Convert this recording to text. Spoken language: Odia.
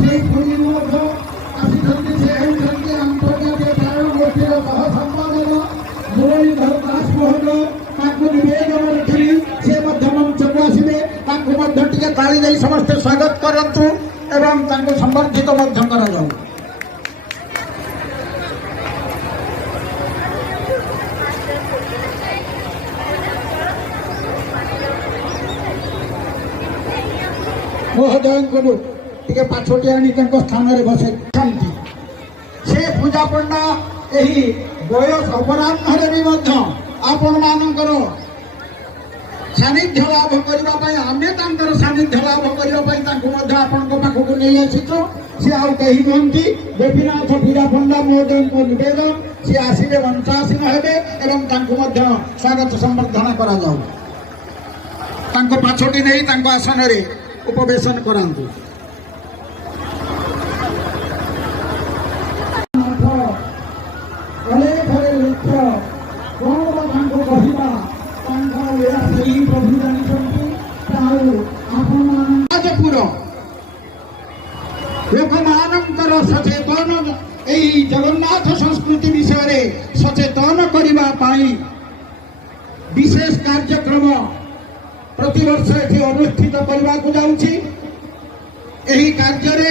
সেই ପୁରୀରୁ ମଧ୍ୟ ଆସିଛନ୍ତି। ସେ ହେଉଛନ୍ତି ଆନ୍ତର୍ଜାତୀୟ ଚାରଣ ଗୋଷ୍ଠୀର ସହ ସମ୍ପାଦକ ମୁରଲୀଧର ଦାସ ମହୋଦୟ। ତାଙ୍କୁ ନିବେଦନ ରଖିଲି ସେ ମଧ୍ୟ ମଞ୍ଚକୁ ଆସିବେ। ତାଙ୍କୁ ମଧ୍ୟ ଟିକେ ତାଳି ଦେଇ ସମସ୍ତେ ସ୍ୱାଗତ କରନ୍ତୁ ଏବଂ ତାଙ୍କୁ ସମ୍ବର୍ଦ୍ଧିତ ମଧ୍ୟ କରାଯାଉ। ମହୋଦୟଙ୍କୁ ଟିକେ ପାଛୋଟି ଆଣି ତାଙ୍କ ସ୍ଥାନରେ ବସାଇଛନ୍ତି। ସେ ପୂଜା ପଣ୍ଡା ଏହି ବୟସ ଅପରାହ୍ନରେ ବି ମଧ୍ୟ ଆପଣମାନଙ୍କର ସାନ୍ନିଧ୍ୟ ଲାଭ କରିବା ପାଇଁ ଆମେ ତାଙ୍କର ସାନ୍ନିଧ୍ୟ ଲାଭ କରିବା ପାଇଁ ତାଙ୍କୁ ମଧ୍ୟ ଆପଣଙ୍କ ପାଖକୁ ନେଇ ଆସିଛୁ। ସେ ଆଉ କେହି ନୁହନ୍ତି, ଗୋପୀନାଥ ବୀରା ପଣ୍ଡା ମହୋଦୟଙ୍କ ନିବେଦନ। ସେ ଆସିବେ, ମଞ୍ଚାସୀନ ହେବେ ଏବଂ ତାଙ୍କୁ ମଧ୍ୟ ସ୍ୱାଗତ ସମ୍ବର୍ଦ୍ଧନା କରାଯାଉ। ତାଙ୍କ ପାଛୋଟି ନେଇ ତାଙ୍କ ଆସନରେ ଉପବେଶନ କରାନ୍ତୁ। ଲୋକମାନଙ୍କର ସଚେତନ ଏହି ଜଗନ୍ନାଥ ସଂସ୍କୃତି ବିଷୟରେ ସଚେତନ କରିବା ପାଇଁ ବିଶେଷ କାର୍ଯ୍ୟକ୍ରମ ପ୍ରତିବର୍ଷ ଏଠି ଅନୁଷ୍ଠିତ କରିବାକୁ ଯାଉଛି। ଏହି କାର୍ଯ୍ୟରେ